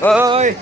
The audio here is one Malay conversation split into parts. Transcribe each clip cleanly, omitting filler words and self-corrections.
Ơi.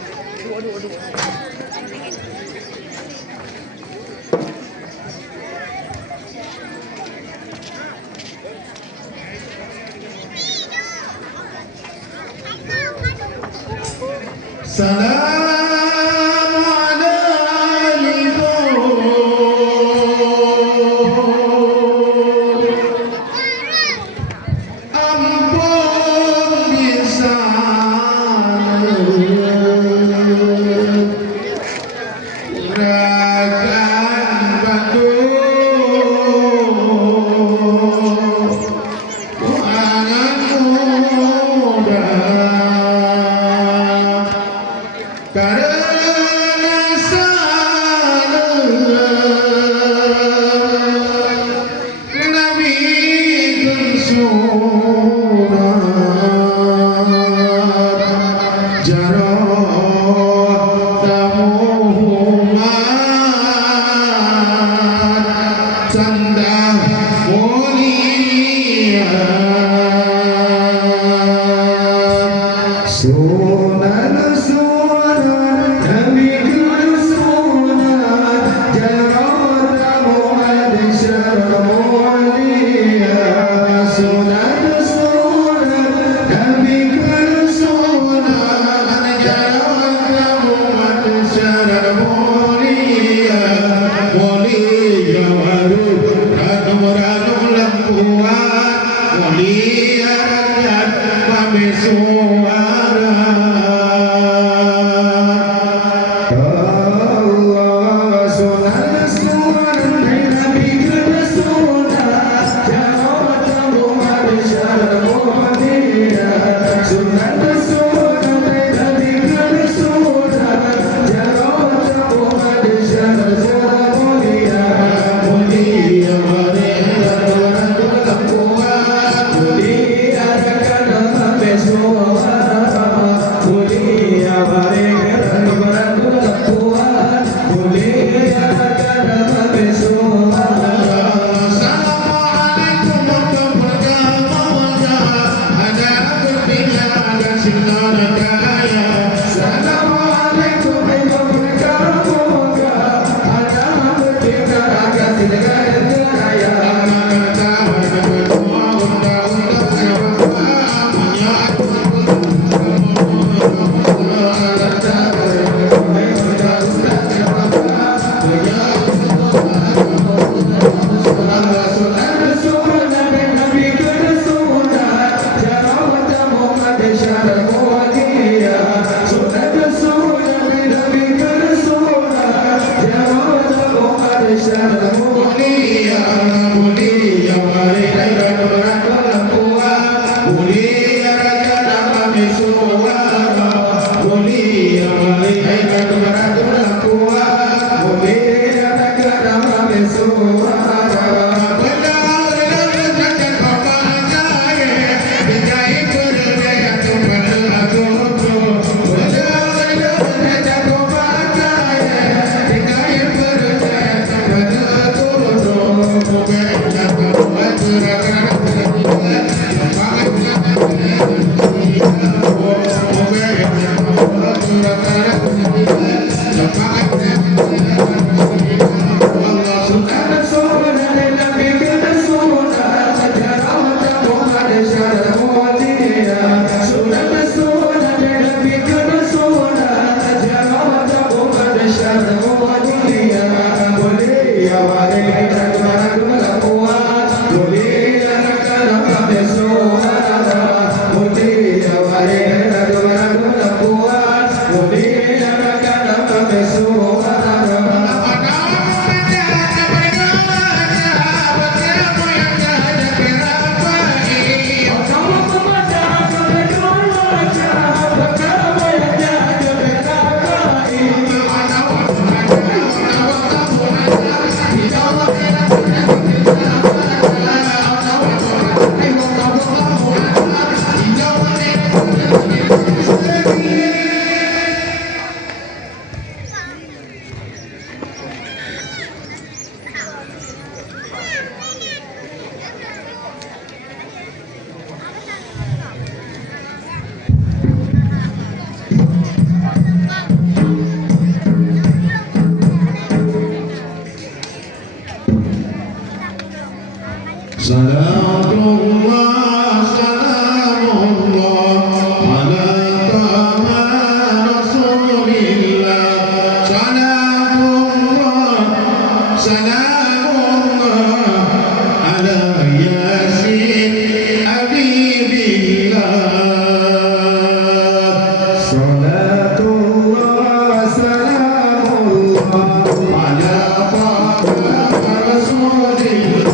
Salatullah salamullah ala taha rasulillah. Salamullah salamullah ala yasin habibillah. Salatullah salamullah ala taha rasulillah.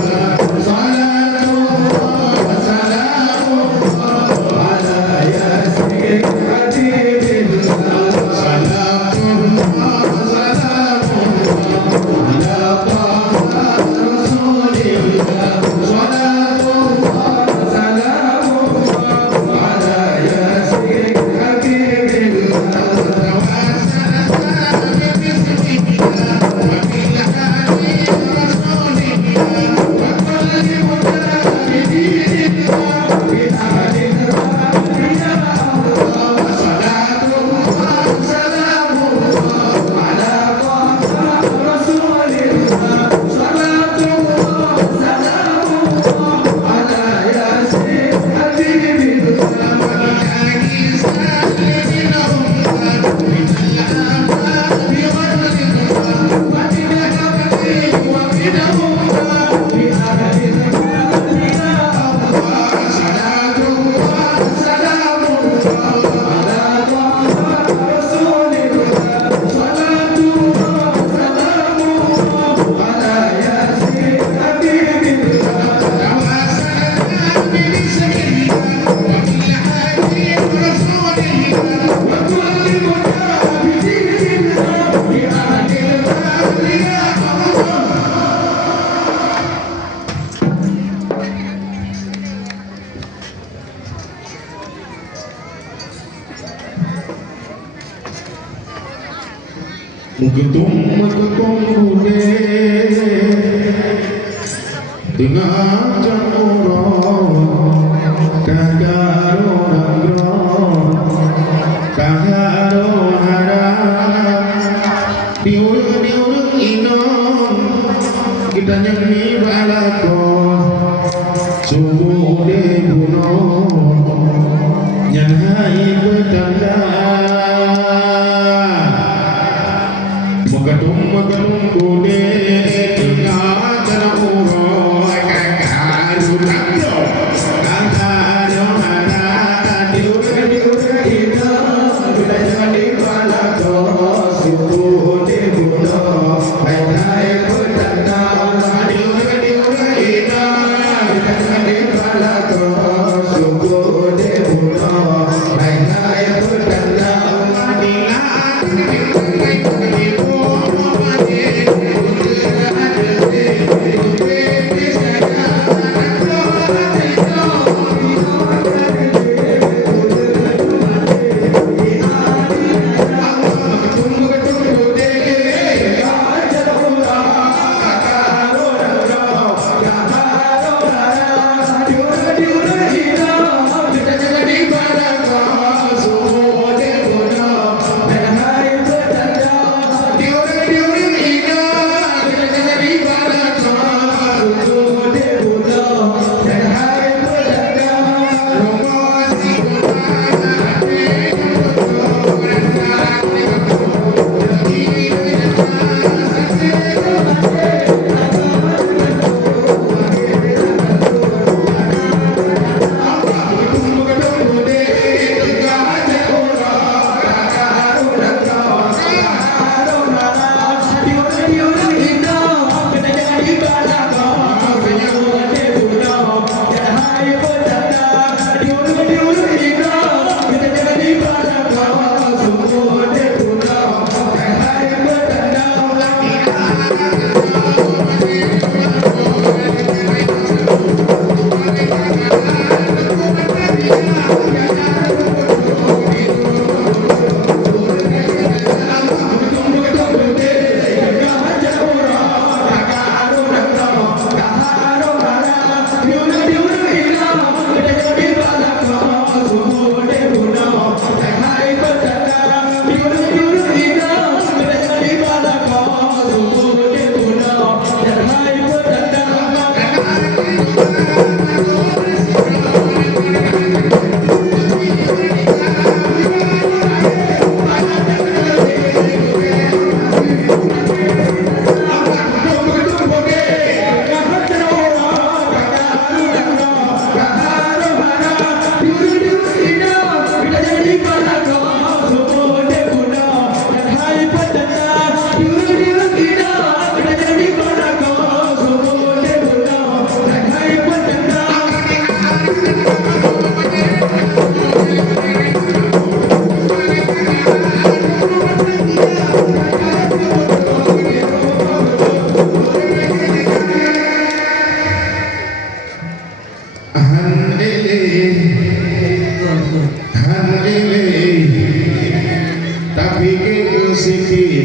Ketum bude dengan jamurong kagaro harap diurut inom kita nyanyi balakon subuh de bunuh nyanyi bertanda Magadung bude tengah jalan urang kagaro takdo kagaro harap diurut inom kita nyanyi balakon subuh de bunuh nyanyi bertanda diurut inom kita nyanyi balakon subuh de bunuh nyanyi bertanda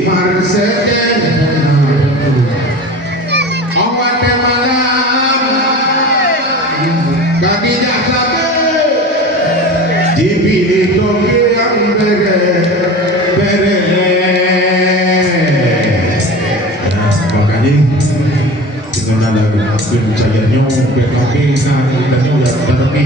Mercedes awak malam bagi dah sampai dipilih toge yang beres makanya dengan lagu pencahayanya PKP nah kitanya udah tapi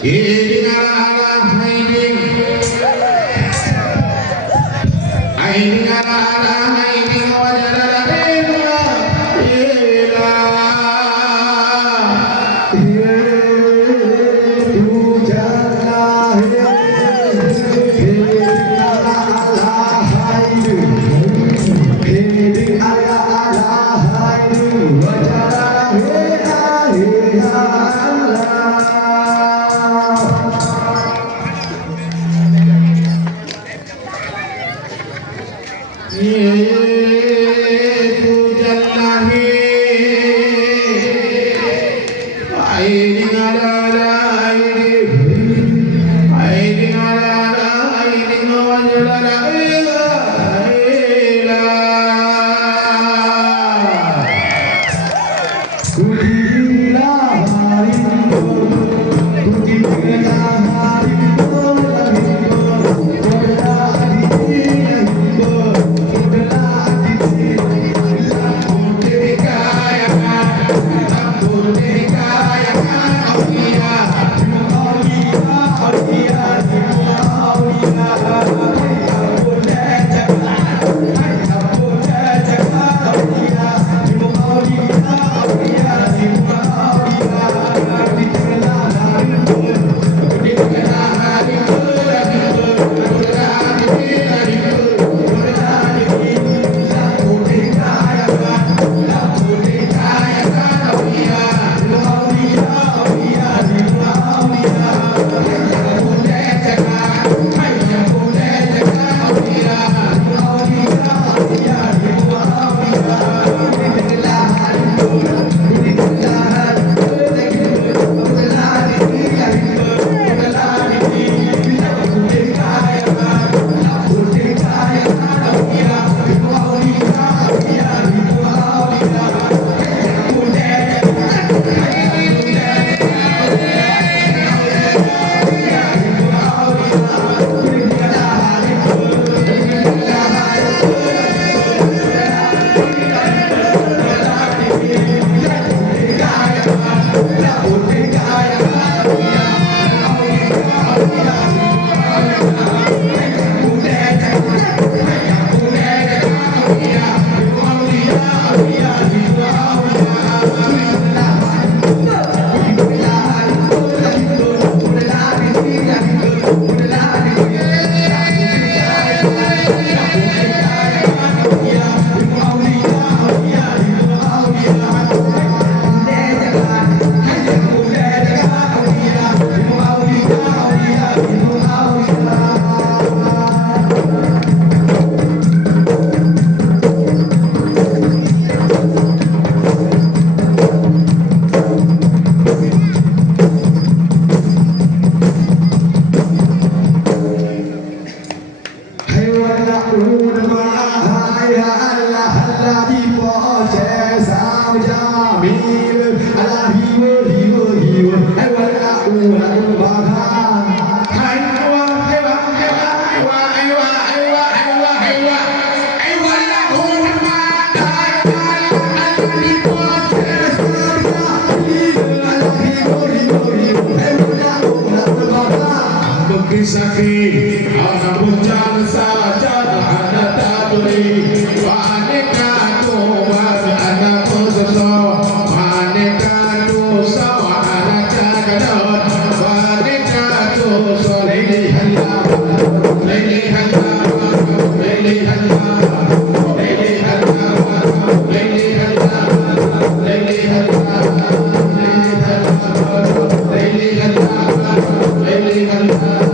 oke Sakit, anak berjalan saja, anak tak beri. Wanita tu anak bersesat, wanita tu anak cakap, wanita tu soleh halal, leleh halal, leleh halal, leleh halal, leleh halal, leleh halal, leleh halal, leleh halal.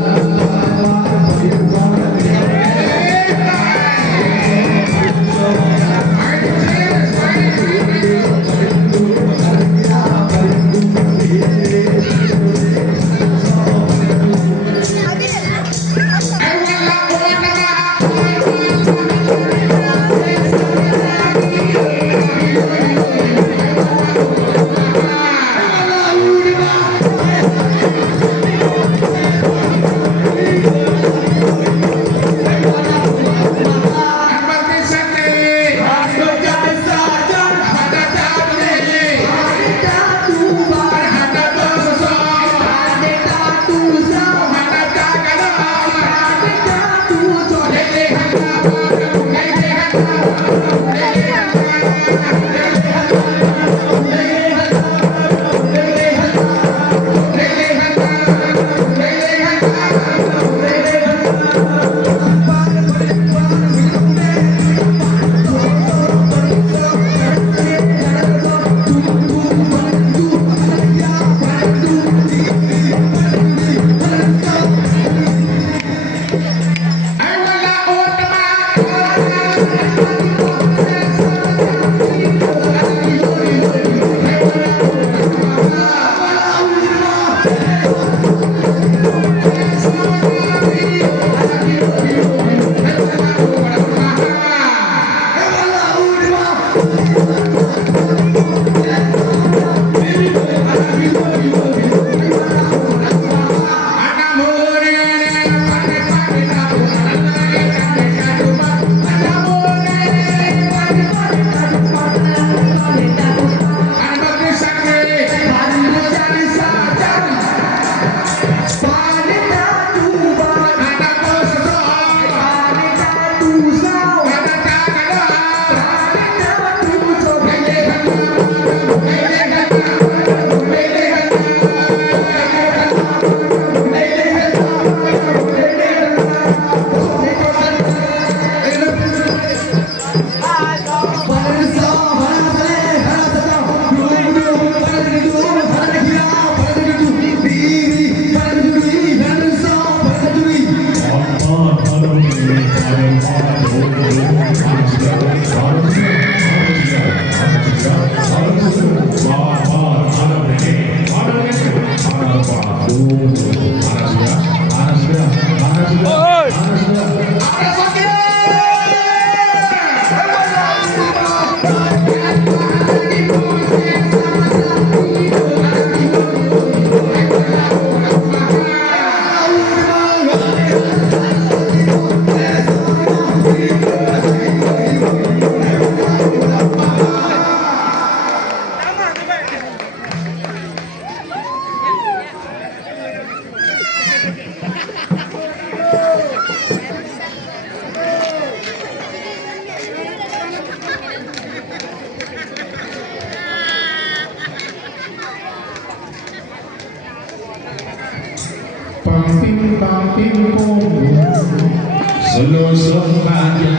selusung pagi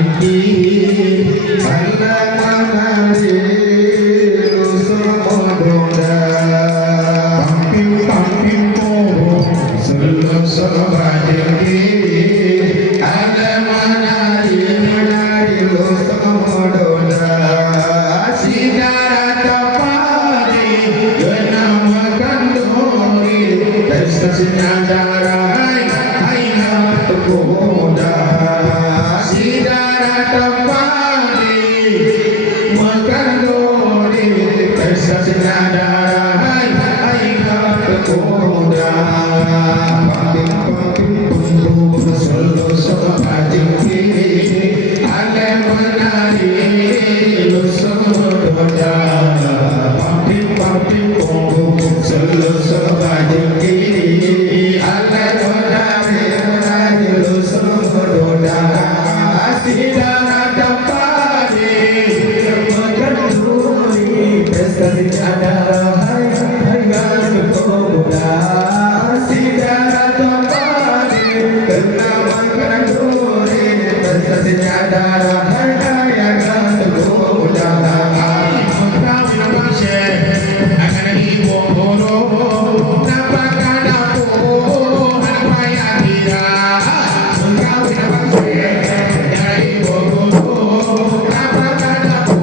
Allah menari semua doa pampim selusung pagi Allah menari semua doa sidara tapari genamakan dori pesta sinadara hai tergoda sidara tapari makan dori pesta sinadara hai tergoda pampim selusung pagi Allah menari semua doa pampim selusung pagi Allah menari semua doa sidara tapari makan duri pesta sinadara hai tergoda sidara tapari kena makan duri pesta sinadara hai tergoda akan ibu guru napakkan aku apa yang dia engkau dapat ibu guru napakkan aku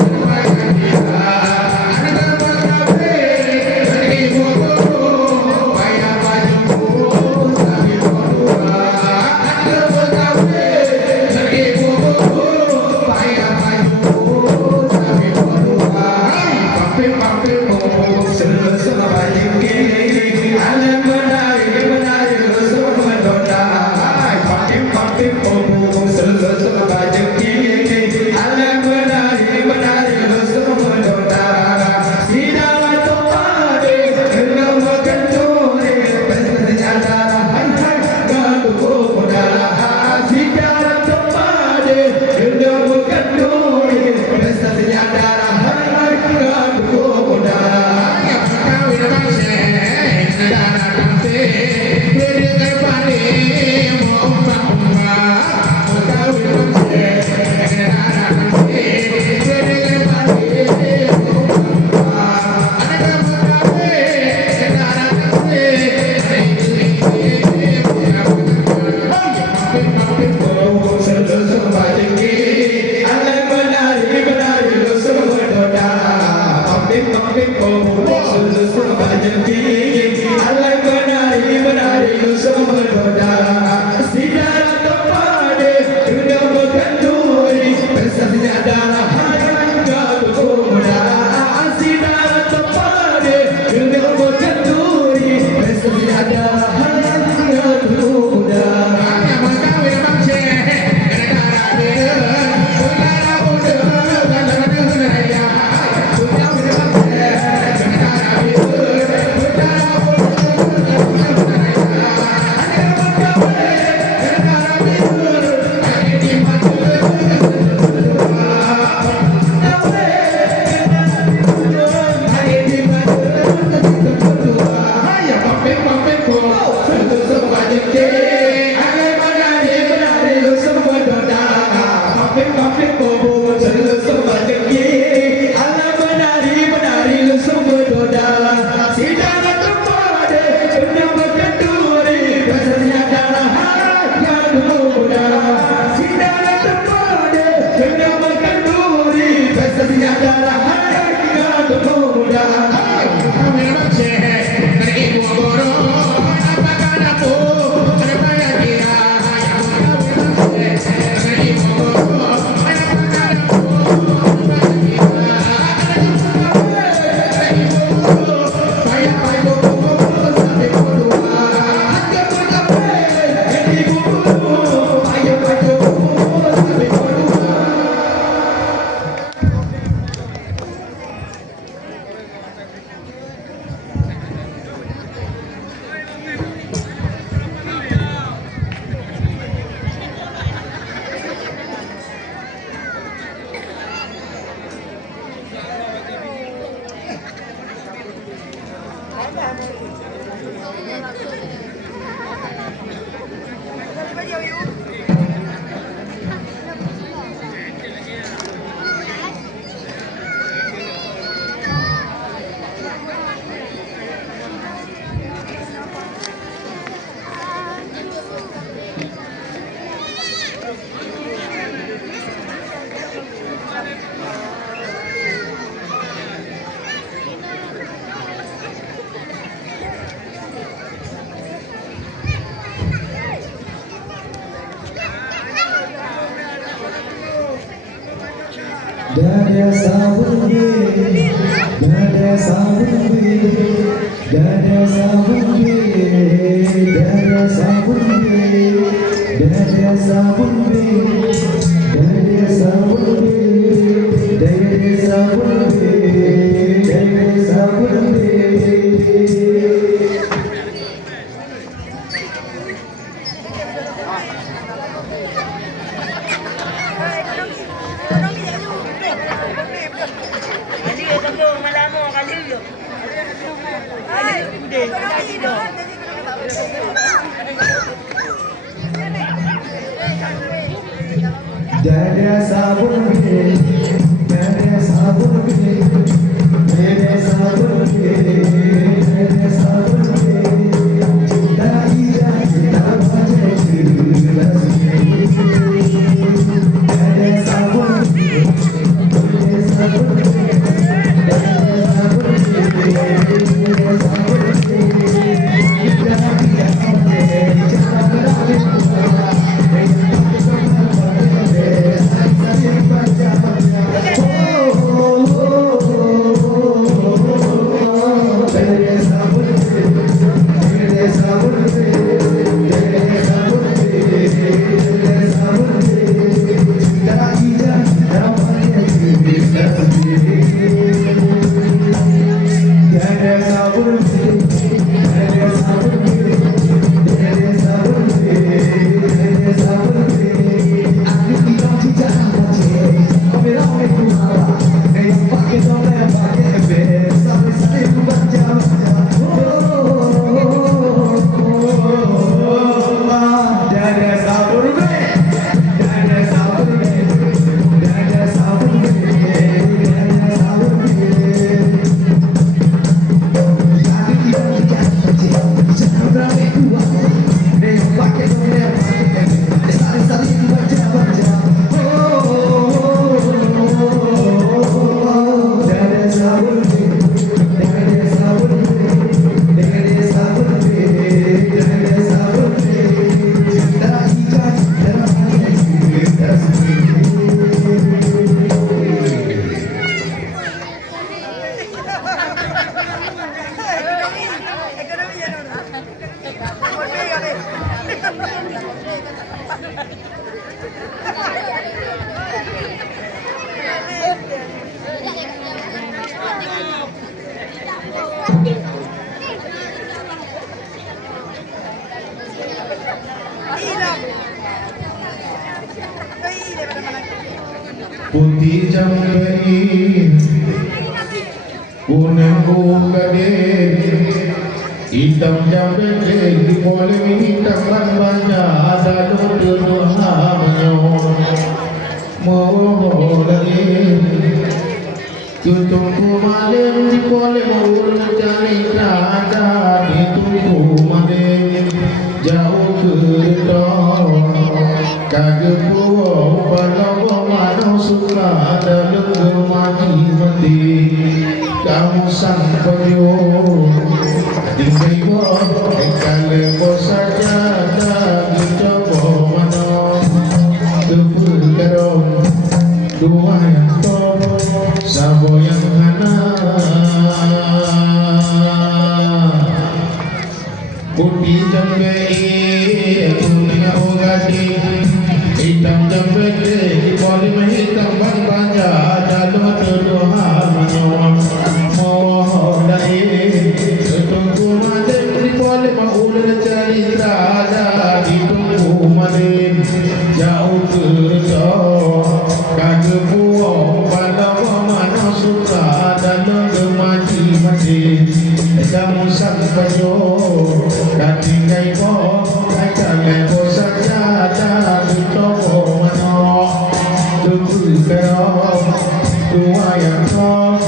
apa yang dia anak berkabe ibu guru bayar baju tapi berdua anak berkabe ibu guru bayar baju tapi berdua pampim selusung pagi Allah menari semua doa pampim selusung pagi Allah menari semua doa sidara tapari kena makan duri pesta sinadara hai tergoda sidara tapari kena makan duri pesta sinadara hai tergoda selusung pagi Allah menari semua doa pampim selusung pagi Allah menari semua doa sidara tapari kena makan duri pesta sinadara hai tergoda sidara tapari kena makan duri pesta sinadara hai tergoda Dada sabun be, dada sabun be, dada sabun be, dada sabun be, dada sabun be, dada sabun be, dada sabun be, dada sabun be. Dada sabun be, dada sabun be, dada sabun be, dada sabun be. Cinta ida, cinta baca jelas. Dada sabun be, dada sabun be, dada sabun be, dada sabun be. Cinta ida, cinta baca Putih jambai, kuning gade, hitam jambai, di boleh hitam banyak ada dua hamnya, mau lagi, tutup malam di boleh mau cari ada di tutup malam jauh kereta, kagak puas pada suka dalam gemadi mati kamu sang penyo tinggai bo ekale bo saja dah dicoba mano tepul karong dua yang top sabo yang hana putih jambai kuning ogadi hitam jambai boleh hitam banyak dalam doa menyuap mohon dai tunggu malam di boleh maul cari ada di tunggu malam jauh kerja kagak puas pada mana suka dalam gemaji mati kamu sang penyo dan tinggal bo jangan bo saja ada di toko mana tunggu kerong dua yang top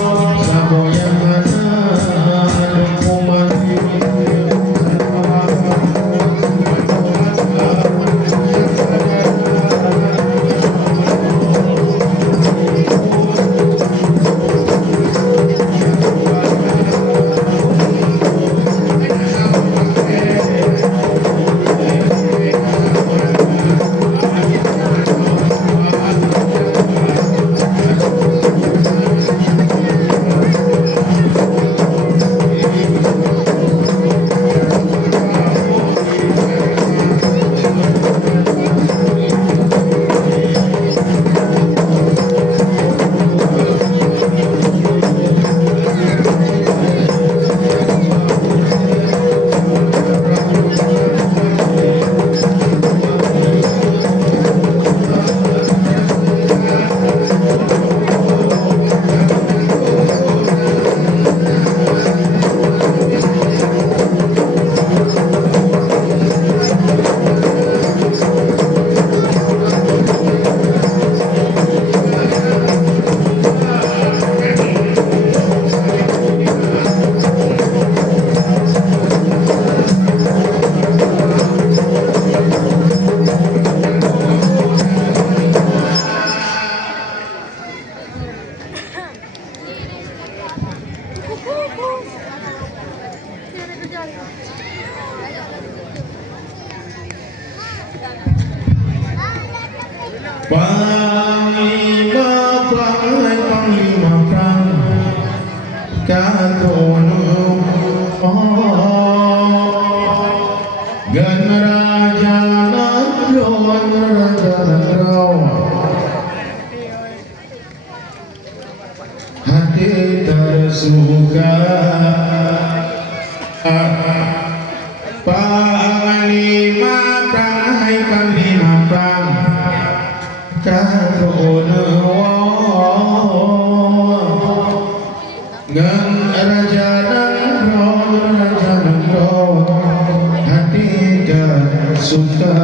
sabo yang mana tunggu mati katunu gan raja najon hati tersuka panglima perang hai panglima perang katunu gan raja najon hati tersuka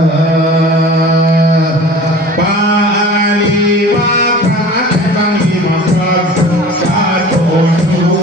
panglima perang panglima perang katunu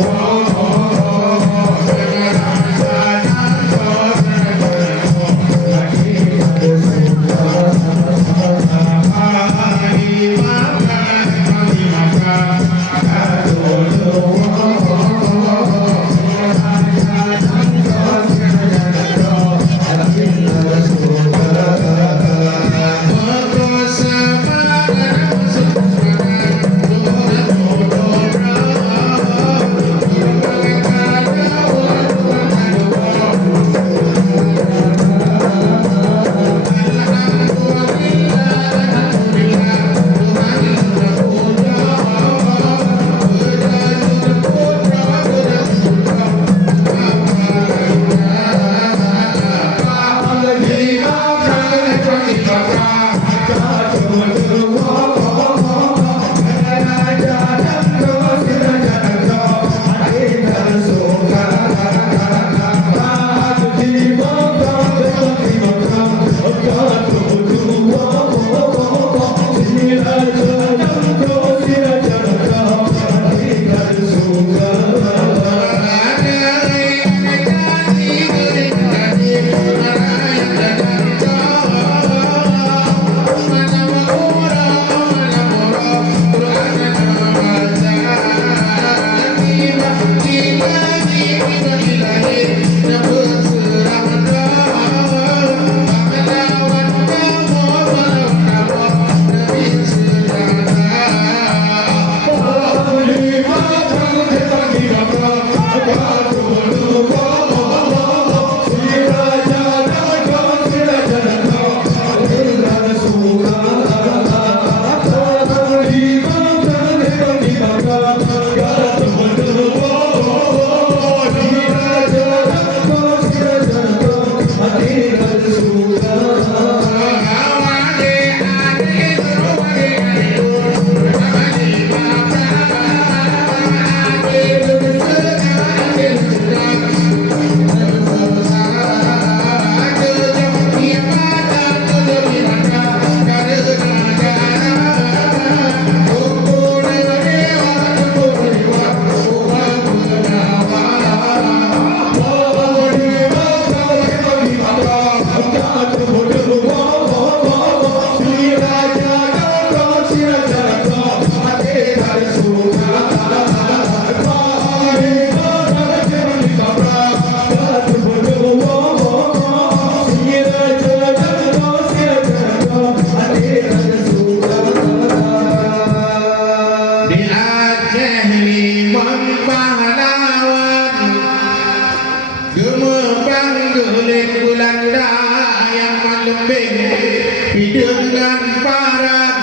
dengan parang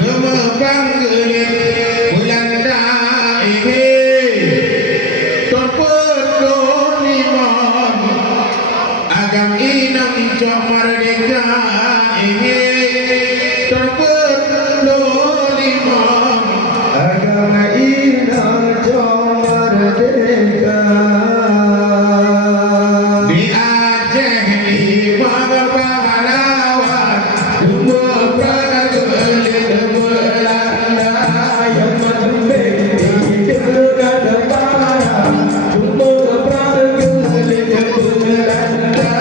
gemebang geling bulan dae torpon limon agam inang cok merdeka torpon limon agam inang cok merdeka di Aceh ni pahlawan dua prajurit Belanda yang membela negara parang dua prajurit Belanda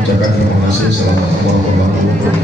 Ucapkan terima kasih. Assalamualaikum warahmatullahi wabarakatuh.